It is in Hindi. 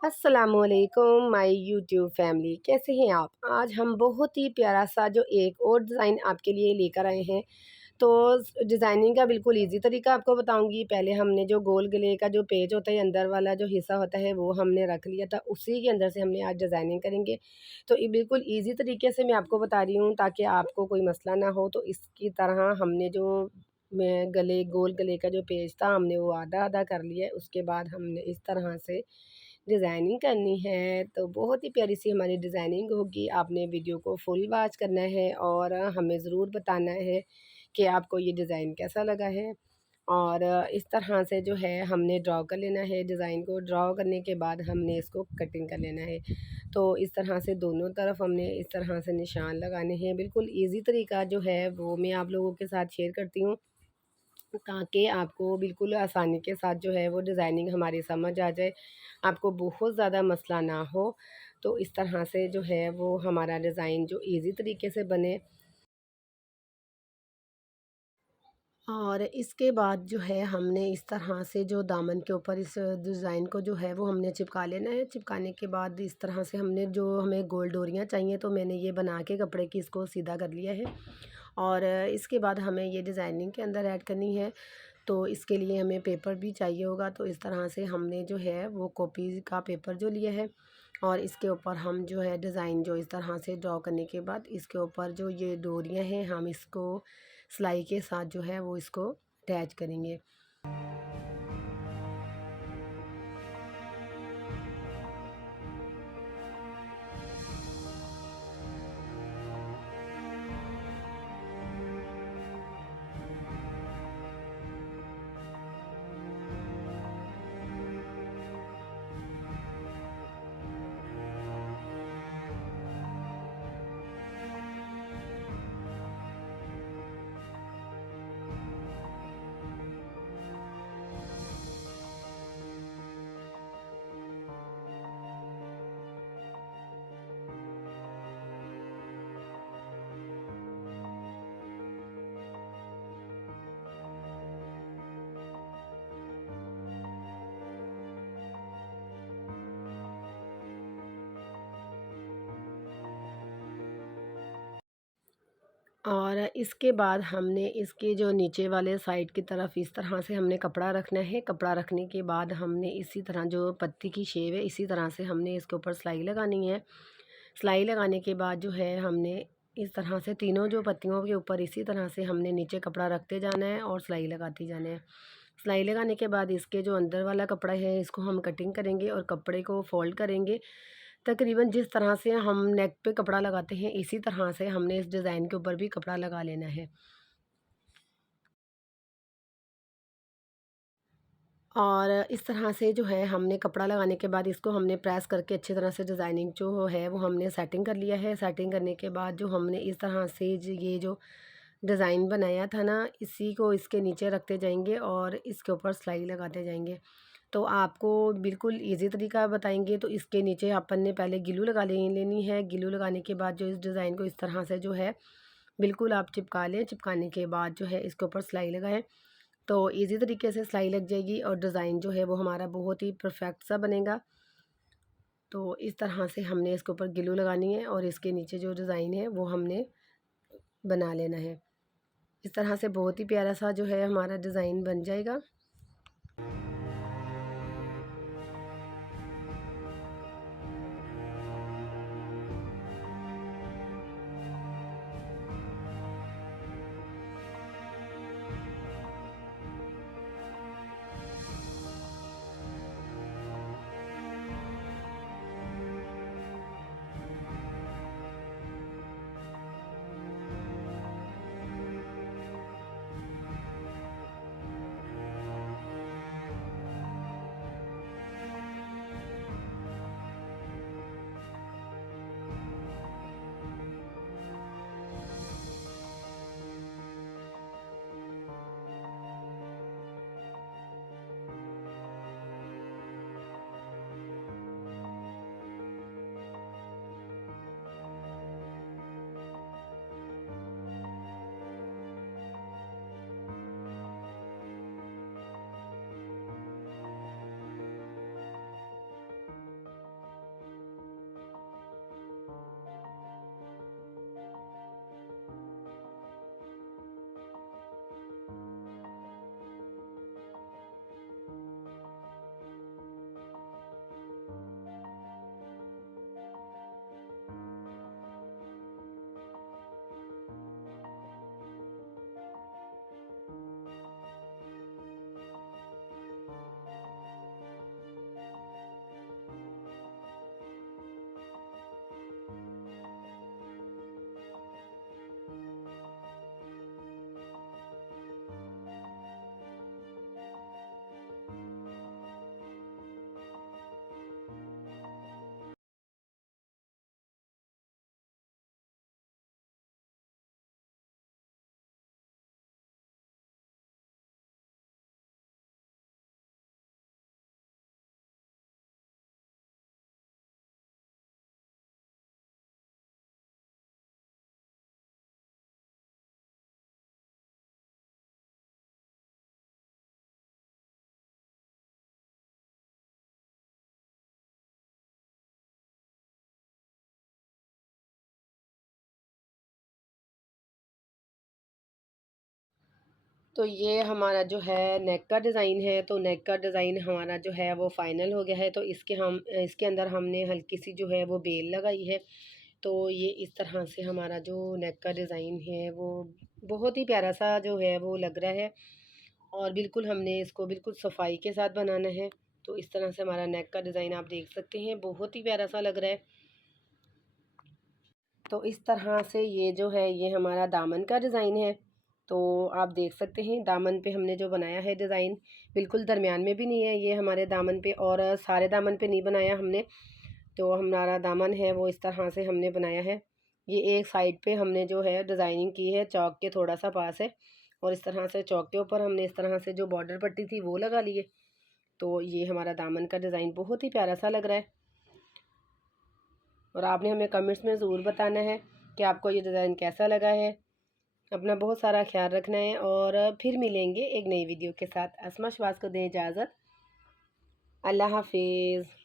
अस्सलामुअलैकुम माय यूट्यूब फैमिली, कैसे हैं आप। आज हम बहुत ही प्यारा सा जो एक और डिज़ाइन आपके लिए लेकर आए हैं। तो डिज़ाइनिंग का बिल्कुल इजी तरीका आपको बताऊंगी। पहले हमने जो गोल गले का जो पेज होता है, अंदर वाला जो हिस्सा होता है वो हमने रख लिया था, उसी के अंदर से हमने आज डिज़ाइनिंग करेंगे। तो ये बिल्कुल ईजी तरीके से मैं आपको बता रही हूँ ताकि आपको कोई मसला ना हो। तो इसकी तरह हमने जो मैं गले गोल गले का जो पेज था हमने वो आधा आधा कर लिया है। उसके बाद हमने इस तरह से डिज़ाइनिंग करनी है। तो बहुत ही प्यारी सी हमारी डिज़ाइनिंग होगी। आपने वीडियो को फुल वॉच करना है और हमें ज़रूर बताना है कि आपको ये डिज़ाइन कैसा लगा है। और इस तरह से जो है हमने ड्रॉ कर लेना है। डिज़ाइन को ड्रॉ करने के बाद हमने इसको कटिंग कर लेना है। तो इस तरह से दोनों तरफ हमने इस तरह से निशान लगाने हैं। बिल्कुल ईज़ी तरीका जो है वो मैं आप लोगों के साथ शेयर करती हूँ, ताकि आपको बिल्कुल आसानी के साथ जो है वो डिज़ाइनिंग हमारी समझ आ जाए, आपको बहुत ज़्यादा मसला ना हो। तो इस तरह से जो है वो हमारा डिज़ाइन जो ईज़ी तरीके से बने। और इसके बाद जो है हमने इस तरह से जो दामन के ऊपर इस डिज़ाइन को जो है वो हमने चिपका लेना है। चिपकाने के बाद इस तरह से हमने जो हमें गोल डोरियाँ चाहिए, तो मैंने ये बना के कपड़े की इसको सीधा कर लिया है। और इसके बाद हमें ये डिज़ाइनिंग के अंदर ऐड करनी है। तो इसके लिए हमें पेपर भी चाहिए होगा। तो इस तरह से हमने जो है वो कॉपी का पेपर जो लिया है, और इसके ऊपर हम जो है डिज़ाइन जो इस तरह से ड्रॉ करने के बाद इसके ऊपर जो ये डोरियां हैं हम इसको सिलाई के साथ जो है वो इसको अटैच करेंगे। और इसके बाद हमने इसके जो नीचे वाले साइड की तरफ इस तरह से हमने कपड़ा रखना है। कपड़ा रखने के बाद हमने इसी तरह जो पत्ती की शेप है इसी तरह से हमने इसके ऊपर सिलाई लगानी है। सिलाई लगाने के बाद जो है हमने इस तरह से तीनों जो पत्तियों के ऊपर इसी तरह से हमने नीचे कपड़ा रखते जाना है और सिलाई लगाती जाना है। सिलाई लगाने के बाद इसके जो अंदर वाला कपड़ा है इसको हम कटिंग करेंगे और कपड़े को फोल्ड करेंगे। तकरीबन जिस तरह से हम नेक पे कपड़ा लगाते हैं इसी तरह से हमने इस डिज़ाइन के ऊपर भी कपड़ा लगा लेना है। और इस तरह से जो है हमने कपड़ा लगाने के बाद इसको हमने प्रेस करके अच्छी तरह से डिज़ाइनिंग जो है वो हमने सेटिंग कर लिया है। सेटिंग करने के बाद जो हमने इस तरह से ये जो डिज़ाइन बनाया था ना, इसी को इसके नीचे रखते जाएंगे और इसके ऊपर सिलाई लगाते जाएंगे। तो आपको बिल्कुल इजी तरीका बताएंगे। तो इसके नीचे अपन ने पहले गिलू लगा लेनी है। गिलू लगाने के बाद जो इस डिज़ाइन को इस तरह से जो है बिल्कुल आप चिपका लें। चिपकाने के बाद जो है इसके ऊपर सिलाई लगाएं, तो इजी तरीके से सिलाई लग जाएगी और डिज़ाइन जो है वो हमारा बहुत ही परफेक्ट सा बनेगा। तो इस तरह से हमने इसके ऊपर गिलू लगानी है और इसके नीचे जो डिज़ाइन है वो हमने बना लेना है। इस तरह से बहुत ही प्यारा सा जो है हमारा डिज़ाइन बन जाएगा। तो ये हमारा जो है नेक का डिज़ाइन है, तो नेक का डिज़ाइन हमारा जो है वो फ़ाइनल हो गया है। तो इसके अंदर हमने हल्की सी जो है वो बेल लगाई है। तो ये इस तरह से हमारा जो नेक का डिज़ाइन है वो बहुत ही प्यारा सा जो है वो लग रहा है, और बिल्कुल हमने इसको बिल्कुल सफाई के साथ बनाना है। तो इस तरह से हमारा नेक का डिज़ाइन आप देख सकते हैं, बहुत ही प्यारा सा लग रहा है। तो इस तरह से ये जो है ये हमारा दामन का डिज़ाइन है। तो आप देख सकते हैं दामन पे हमने जो बनाया है डिज़ाइन, बिल्कुल दरमियान में भी नहीं है ये हमारे दामन पे, और सारे दामन पे नहीं बनाया हमने। तो हमारा दामन है वो इस तरह से हमने बनाया है। ये एक साइड पे हमने जो है डिज़ाइनिंग की है चौक के थोड़ा सा पास है, और इस तरह से चौक के ऊपर हमने इस तरह से जो बॉर्डर पट्टी थी वो लगा ली है। तो ये हमारा दामन का डिज़ाइन बहुत ही प्यारा सा लग रहा है, और आपने हमें कमेंट्स में ज़रूर बताना है कि आपको ये डिज़ाइन कैसा लगा है। अपना बहुत सारा ख्याल रखना है, और फिर मिलेंगे एक नई वीडियो के साथ। अस्मा शहबाज को दें इजाज़त। अल्लाह हाफिज़।